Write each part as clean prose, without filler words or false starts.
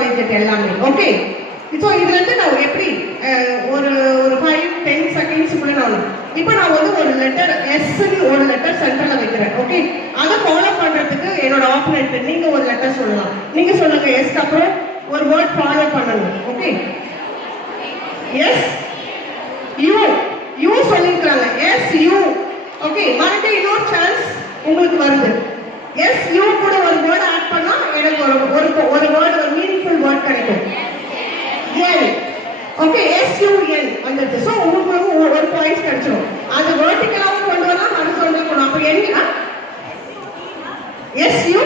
காலேஜ் எல்லாமே. Okay, so இதுல இருந்து நான் எப்படி ஒரு ஒரு 5-10 செகண்ட்ஸ்க்குள்ள நான் இப்போ நான் வந்து ஒரு லெட்டர் எஸ்ன்னு ஒரு லெட்டர் சென்டர்ல வைக்கிறேன். ஓகே, அதை ஃபாலோ பண்றதுக்கு என்னோட ஆப்போனன்ட் நீங்க ஒரு லெட்டர் சொல்லலாம். நீங்க சொல்லுங்க எஸ்க்கு அப்புறம் ஒரு வேர்ட் ஃபாலோ பண்ணணும். ஓகே, எஸ் யூ யூ சொல்லிருக்காங்க. S U. ஓகே, மறுபடியும் இன்னொரு சான்ஸ் உங்களுக்கு வருது. எஸ் யூ கூட ஒரு வேர்ட் ஆட் பண்ணா எனக்கு ஒரு வேர்ட் ஒரு மீனிங்ஃபுல் வேர்ட் கிடைக்கும். L. Okay, S U L வந்துருச்சு. ஸோ உங்களுக்கு ஒரு பாயிண்ட்ஸ் கிடைச்சிடும். அது வேர்ட்டிக்கலாவும் கொண்டு வரலாம், ஹரிசாண்டல் கொண்டு. அப்போ என்ன? S U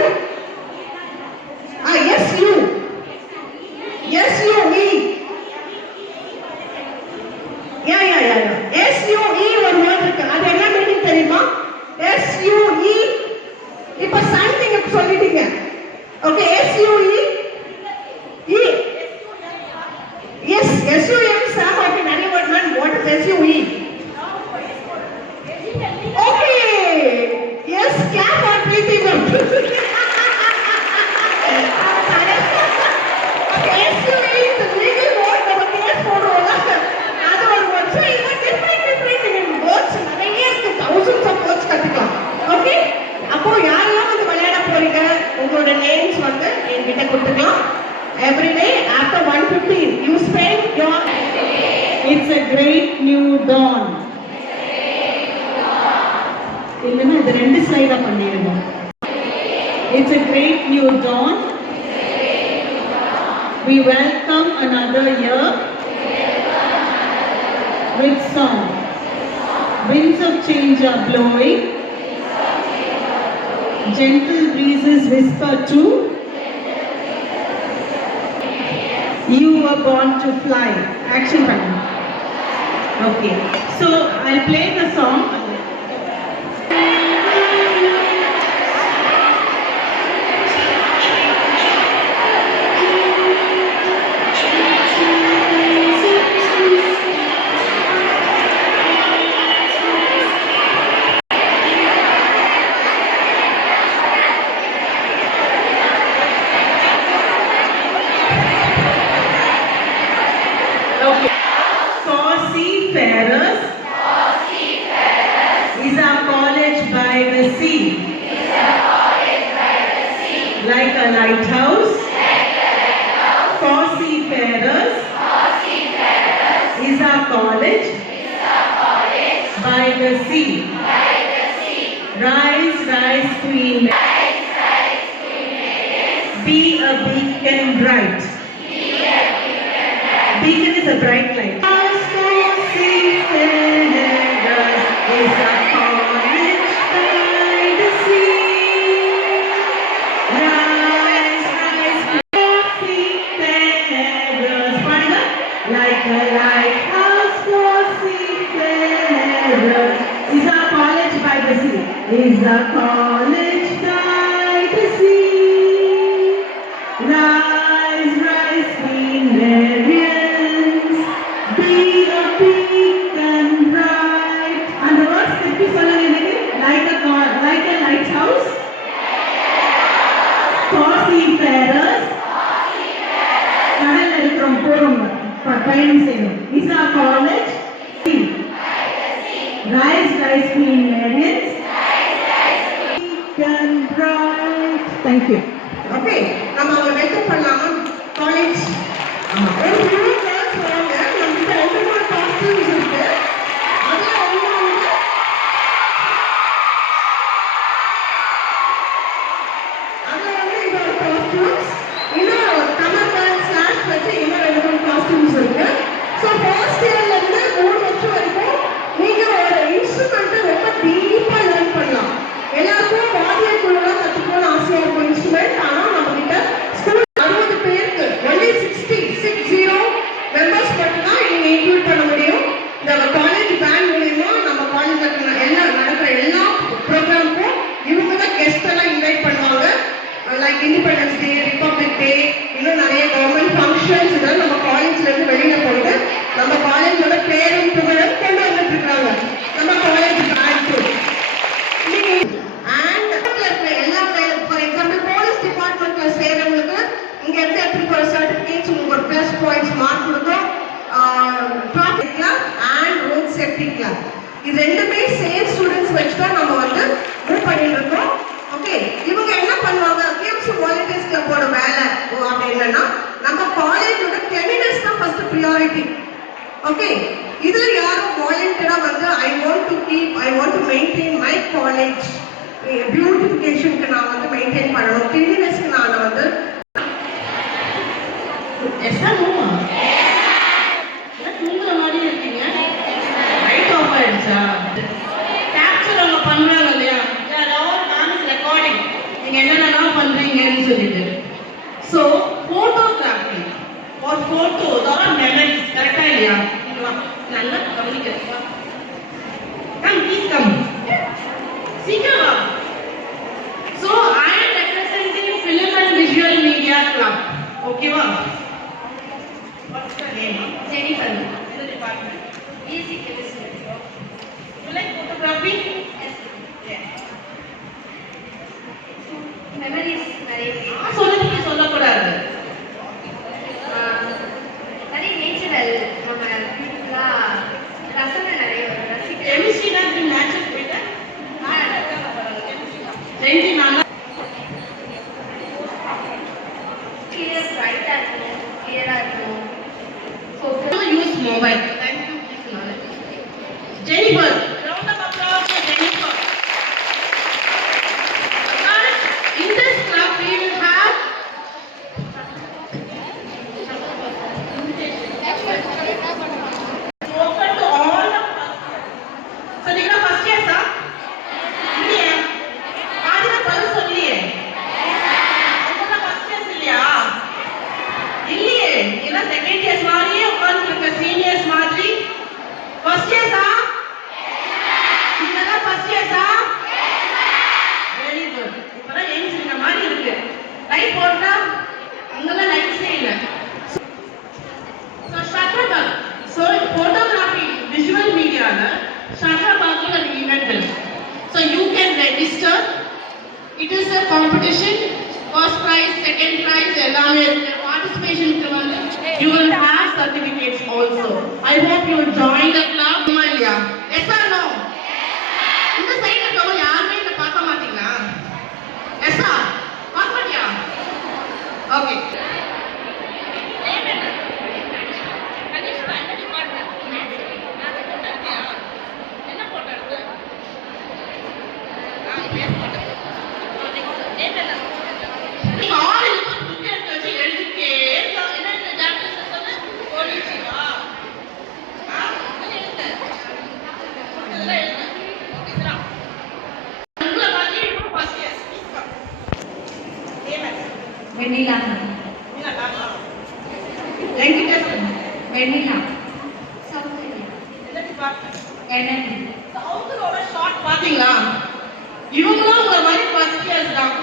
S U S U E யா யா யா எஸ் யூ இ ஒரு வேர்ட் இருக்கு. அது என்ன மீனிங் தெரியுமா? S U E. இப்போ சன் நீங்க சொல்லிட்டீங்க. Okay, S U E E S S U M sum. Okay, நிறைய word man. What is S U E? Okay, yes clap are Preethi ma'am. S U E is legal word. நம்ம case போடுறோம்ல, அது ஒரு வேர்ட். ஸோ இது different words நிறைய இருக்கு. thousands of words கத்துக்கலாம். ஓகே, அப்போ யாரெல்லாம் வந்து விளையாட போறீங்க உங்களோட நேம்ஸ் வந்து என்கிட்ட கொடுத்துக்கலாம். Every day after 1:15 you spend your It's a great new dawn. இல்லைன்னா இது 2 ஸ்லைடா பண்ணிடுங்க. It's a great new dawn. We welcome another year with song. Winds of change are blowing. Gentle breezes whisper too. You were born to fly. Action button. Okay, so I'll play the song. Seafarers is our college by the sea. Like a lighthouse. For seafarers is our college by the sea. Rise, rise, Queen. Be a beacon bright. Beacon is a bright light. Is a college by the sea. Rise, rise, seafarers. Like a lighthouse for seafarers. Is a college by the sea. Is a college by the sea. Rise, rise, Queen Marians. Be a beacon bright. And the words that we follow like a lighthouse. For seafarers. கடல்ல இருக்கிறோம் போறோம் பயணம் செய்யணும். Is our college. Rise, rise, Queen Marians. Beacon bright. Thank you. Okay, நம்ம அவங்க வெல்கம் பண்ணலாமா காலேஜ்? ஒரு முழு கிளாஸ் வராங்க. நம்மகிட்ட 2-3 காஸ்டியூம்ஸ் இருக்கு. அதுல அவங்க இதோட காஸ்டியூம்ஸ் இன்னும் கமர் பேண்ட் ஸ்லாஷ் வச்சு இன்னும் 2-3 காஸ்டியூம்ஸ் இருக்கு. ஸோ ஃபர்ஸ்ட் இயர்ல இருந்து 3 வருஷம் வரைக்கும் நீங்க ஒரு இன்ஸ்ட்ருமெண்ட்டை ரொம்ப டீப்பா லேர்ன் பண்ணலாம். எல்லாருக்கும் வாத்திய குழுலாம் கத்துக்கணும்னு ஆசையா இருக்கும் இன்ஸ்ட்ருமெண்ட். ஆனா நம்ம கிட்ட ஸ்கூல் 60 பேருக்கு only 60 members மட்டும்தான் நீங்க இன்க்ளூட் பண்ண முடியும். இந்த காலேஜ் பேண்ட் மூலியமா நம்ம காலேஜ்ல நடக்கிற எல்லா ப்ரோக்ராமுக்கும் இவங்க தான் கெஸ்ட் எல்லாம் இன்வைட் பண்ணுவாங்க. லைக் இண்டிபெண்டன்ஸ் டே, ரிபப்ளிக் டே, இன்னும் நிறைய கவர்மெண்ட் ஃபங்க்ஷன்ஸ் இதெல்லாம் நம்ம காலேஜ்ல இருந்து வெளியில போயிட்டு நம்ம காலேஜோட பேரும் புகழும் கொண்டு வந்துட்டு இருக்காங்க. நம்ம காலேஜ் பேண்ட் அண்ட் எல்லா ஃபார் எக்ஸாம்பிள் போலீஸ் டிபார்ட்மெண்ட்ல சேர்றவங்களுக்கு இங்க இருந்து for certificates உங்களுக்கு ஒரு ப்ளஸ் பாயிண்ட்ஸ் மார்க் கொடுக்கும். Traffic club and road safety club இது ரெண்டுமே சேம் ஸ்டூடெண்ட்ஸ் வச்சு தான் நம்ம வந்து மூவ் பண்ணிட்டு இருக்கோம். ஓகே, இவங்க என்ன பண்ணுவாங்க, கேம்ஸ் வாலண்டியர்ஸ் கிளப்போட வேலை அப்படின்னா நம்ம காலேஜோட கிளீனஸ் தான் ஃபர்ஸ்ட் ப்ரியாரிட்டி. ஓகே, இதுல யாரும் வாலண்டியரா வந்து I want to maintain my college பியூட்டிஃபிகேஷனுக்கு நான் வந்து மெயின்டைன் பண்ணணும், கிளீனஸ்க்கு நான் வந்து எஸ்ஸா நோமா தூங்குற மாதிரி இருக்கீங்க. லைட் ஆஃப் ஆயிடுச்சா? கேப்சர் அவங்க பண்றாங்க இல்லையா, ரெக்கார்டிங் நீங்க என்னென்னலாம் பண்றீங்கன்னு சொல்லிட்டு. ஸோ போட்டோகிராஃபி ஒரு போட்டோஸ் ஆர் மெமரிஸ் கரெக்டா இல்லையா? நல்லா கவனிக்கிறீங்களா? கம் ப்ளீஸ் கம் சீக்கிரம் வா. So I am representing film and visual media club. ஓகேவா? What's the name? Jennifer. In the department. Easy chemistry. You like photography? Yes. Yeah. Memories நிறைய சொல்லுங்க, சொல்லக்கூடாது. நிறைய நேச்சுரல் நம்ம பியூட்டிஃபுல்லா ரசனை நிறைய வரும். ரசிக்க கெமிஸ்ட்ரி தான் நேச்சுரல் போயிட்டா ரெண்டு நாளா கிளியர் பிரைட்டா இருக்கும், கிளியரா இருக்கும். Use mobile. Thank you. Jennifer, round of applause for Jennifer. And in this club we will have open to all the so நீங்க first year sir இல்லையா? ஆதினா பதில் சொல்லியே. அவங்க first year இல்லையா? இல்லையே. இல்ல second year மாதிரியே உட்கார்ந்துருக்க seniors மாதிரி. First year sir? நீங்கெல்லாம் first year sir? Very good. இப்பதான் எழுந்திருக்க மாதிரி இருக்கு. லைட் போட்டா அங்கெல்லாம் லைட்ஸே இல்ல. So Shatrabag. So photography, visual media la Shatrabag la event is. So you can register. It is a competition. First prize, second prize, எல்லாமே participation க்கு வந்து you will have certificates also. I hope you will join the club. இல்லையா? Yes or no? இந்த சைடுல இருக்கவங்க யாருமே இத பார்க்க மாட்டீங்களா? Yes or? பார்க்க மாட்டியா? Okay. நீங்க ஆள் புக் எடுத்து வச்சு எழுதிட்டே இருக்கலாம். என்ன ஜாப்டர்ஸ் சொல்ல போலீஸா? எழுது. இதெல்லாம் எழுது. இதுதான். உங்களை மாதிரி இப்போ ஃபர்ஸ்ட் இயர். ஏமா? வெண்ணிலா. நீங்க லாமா. லாங்குவேஜ் வெண்ணிலா. சௌந்தர்யா. என்ன டிபார்ட்மென்ட்? எனர்ஜி. சவுந்தரோட ஷார்ட் பாத்தீங்களா? இவங்களும் உங்க மாதிரி ஃபர்ஸ்ட் இயர்ஸ் தான்.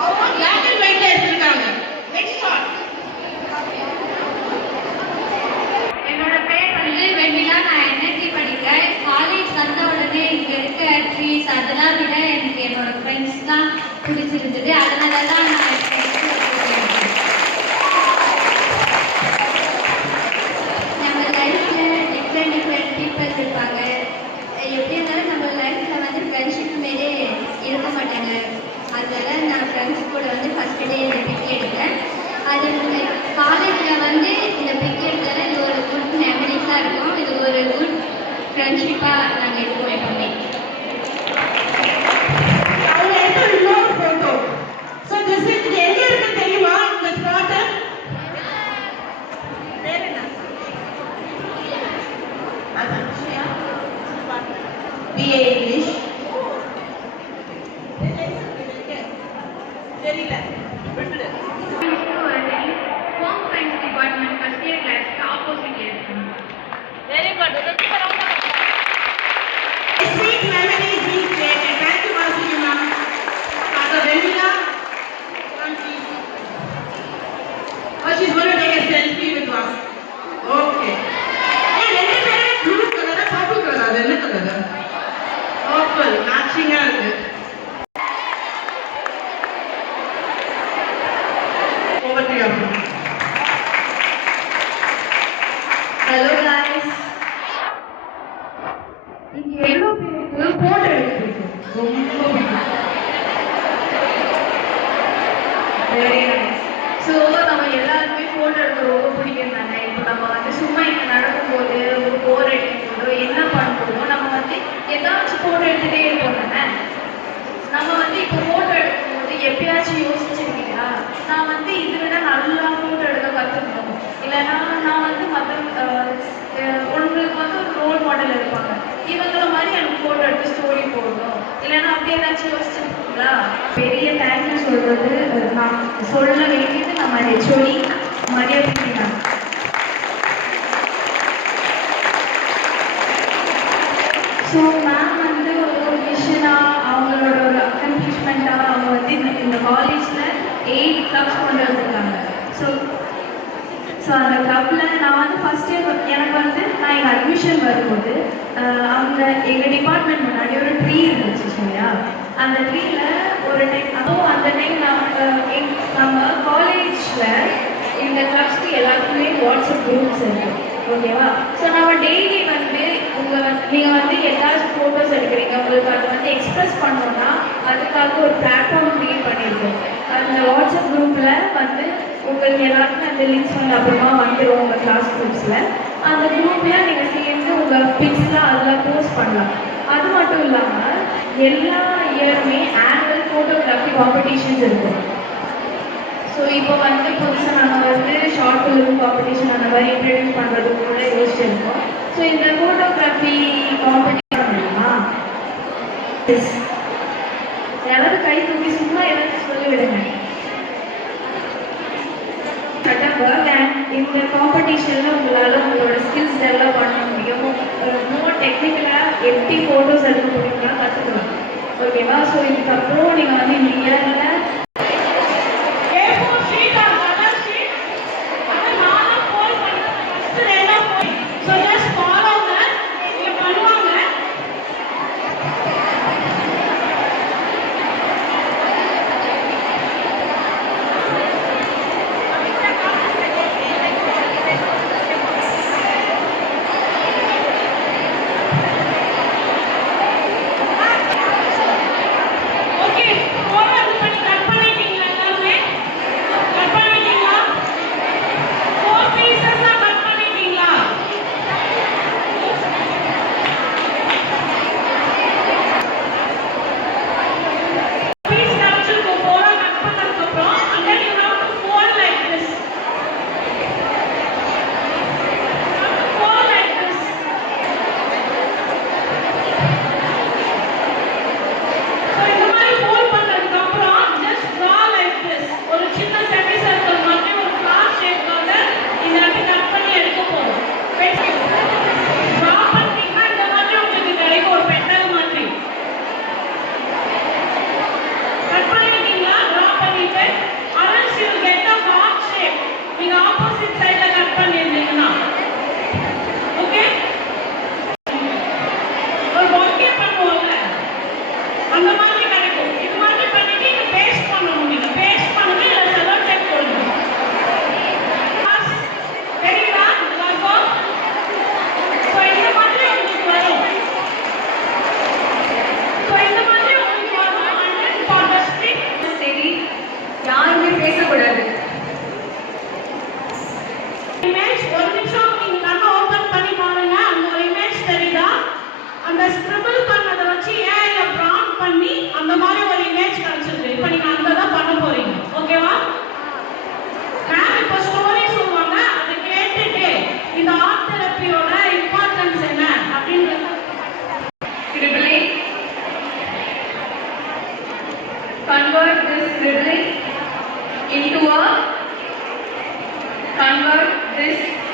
அவங்க பிளாக் அண்ட் ஒயிட்ல எடுத்துட்டாங்க. Next short. என்னோட பேர் வந்து வெண்ணிலா. நான் எனர்ஜி படிக்கிறேன். காலேஜ் வந்த உடனே இங்க இருக்க ட்ரீஸ் அதெல்லாம் விட எனக்கு என்னோட ஃப்ரெண்ட்ஸ் தான் பிடிச்சிருந்தது. அதனால தான் நான் நம்ம லைஃப்ல டிஃப்ரெண்ட் பீப்புள் இருப்பாங்க. எப்படி இருந்தாலும் நம்ம லைஃப்ல வந்து ஃப்ரெண்ட்ஷிப் மாரி இருக்க மாட்டாங்க. அதனால நான் ஃப்ரெண்ட்ஸ் கூட வந்து ஃபர்ஸ்ட் டே இந்த பிக் எடுத்தேன். அது காலேஜில் வந்து இந்த பிக் எடுத்தால இது ஒரு குட் மெமரிஸாக இருக்கும். இது ஒரு குட் ஃப்ரெண்ட்ஷிப்பாக நாங்கள் இருக்கோம் எப்பவுமே. அவங்க எடுத்த இன்னொரு photo. So this is their over to you. Hello guys. இங்க எவ்வளோ பேருக்கு போட்டோ எடுக்கிறது ரொம்ப பிடிக்கும். Very nice. ஸோ நம்ம எல்லாருக்குமே ஃபோட்டோ எடுக்க ரொம்ப பிடிக்கும் தானே. இப்போ நம்ம வந்து சும்மா இங்கே நடக்கும்போது ஒரு போர் அடிக்கும் போதோ என்ன பண்ணுறோமோ நம்ம வந்து ஏதாச்சும் ஃபோட்டோ எடுத்துகிட்டே இருப்போம் தானே. நம்ம வந்து இப்போ ஃபோட்டோ எடுக்கும்போது எப்பயாச்சும் யோசிச்சிருக்கீங்களா, நான் வந்து இதை விட நல்லா ஃபோட்டோ எடுக்க கற்றுக்கணும், இல்லைன்னா நான் வந்து மற்ற உங்களுக்கு வந்து ஒரு ரோல் மாடல் இருப்பாங்க, இவங்கள மாதிரி எனக்கு ஃபோட்டோ எடுத்து ஸ்டோரி போடணும், இல்லைன்னா அப்படி ஏதாச்சும் யோசிச்சிருக்கீங்களா? பெரிய தேங்க்யூ சொல்கிறது நான் சொல்ல வேண்டியது நம்ம ஹெச்ஓடி மரியாதை மேம். ஸோ மேம் வந்து ஒரு விஷனாக அவங்களோட ஒரு அக்கம்ப்ளிஷ்மெண்ட்டாக அவங்க வந்து இந்த காலேஜில் 8 கிளப்ஸ் கொண்டு வந்திருக்காங்க. ஸோ அந்த கிளப்பில் நான் வந்து ஃபஸ்ட் இயர் எனக்கு வந்து நான் எங்கள் அட்மிஷன் வரும்போது அந்த எங்கள் டிபார்ட்மெண்ட் முன்னாடி ஒரு ட்ரீ இருந்துச்சு சரியா. அந்த ட்ரீயில் ஒரு டைம் அந்த டைம் நம்ம காலேஜில் இந்த கிளப்ஸ்க்கு எல்லாத்துக்குமே வாட்ஸ்அப் குரூப்ஸ் இருக்குது ஓகேவா. ஸோ நம்ம டெய்லி வந்து நீங்கள் வந்து ஏதாச்சும் ஃபோட்டோஸ் எடுக்கிறீங்க, உங்களுக்கு அதை வந்து எக்ஸ்ப்ரெஸ் பண்ணோன்னா அதுக்காக ஒரு பிளாட்ஃபார்ம் க்ரியேட் பண்ணியிருக்கோம். அந்த வாட்ஸ்அப் குரூப்பில் வந்து உங்களுக்கு எல்லாருக்கும் அந்த லிங்க்ஸ் வந்து அப்புறமா வந்துடும் உங்கள் கிளாஸ் குரூப்ஸில். அந்த குரூப்பில் நீங்கள் சேர்ந்து உங்கள் பிக்ஸ்லாம் அதில் போஸ்ட் பண்ணலாம். அது மட்டும் இல்லாமல் எல்லா இயருமே ஆனுவல் ஃபோட்டோகிராஃபி காம்படிஷன்ஸ் இருக்கும். ஸோ இப்போ வந்து புதுசாக நாங்கள் வந்து ஷார்ட் ஃபிலிம் காம்படிஷன் அந்த மாதிரி இன்ட்ரடியூஸ் பண்ணுறதுக்கு கூட யோசிச்சிருக்கோம். ஸோ இந்த ஃபோட்டோகிராஃபி காம்படிஷன் பண்ணலாமா? யாராவது கை தூக்கி சும்மா ஏதாச்சும் சொல்லி விடுங்க. இந்த காம்படிஷனில் உங்களால் உங்களோட ஸ்கில்ஸ் டெவலப் பண்ண முடியும். இன்னும் டெக்னிக்கலாக எப்படி ஃபோட்டோஸ் எடுக்க முடியும்னா கற்றுக்கலாம் ஓகேவா. ஸோ இதுக்கப்புறம் நீங்கள் வந்து இந்த இயரில்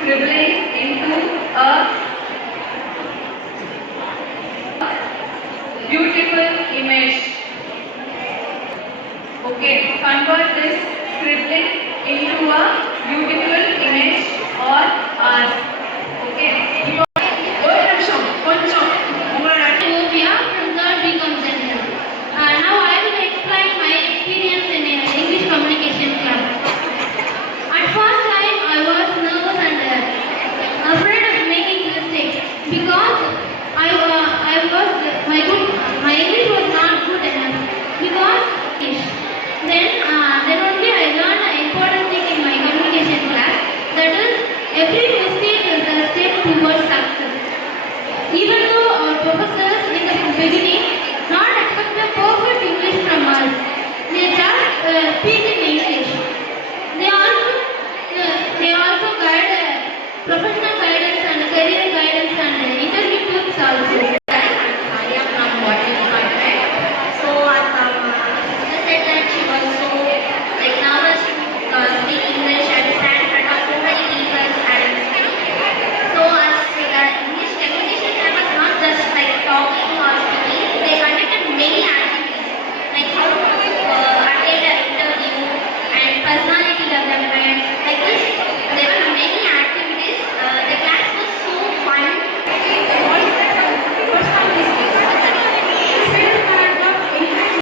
scribbling into a beautiful image. Okay, convert this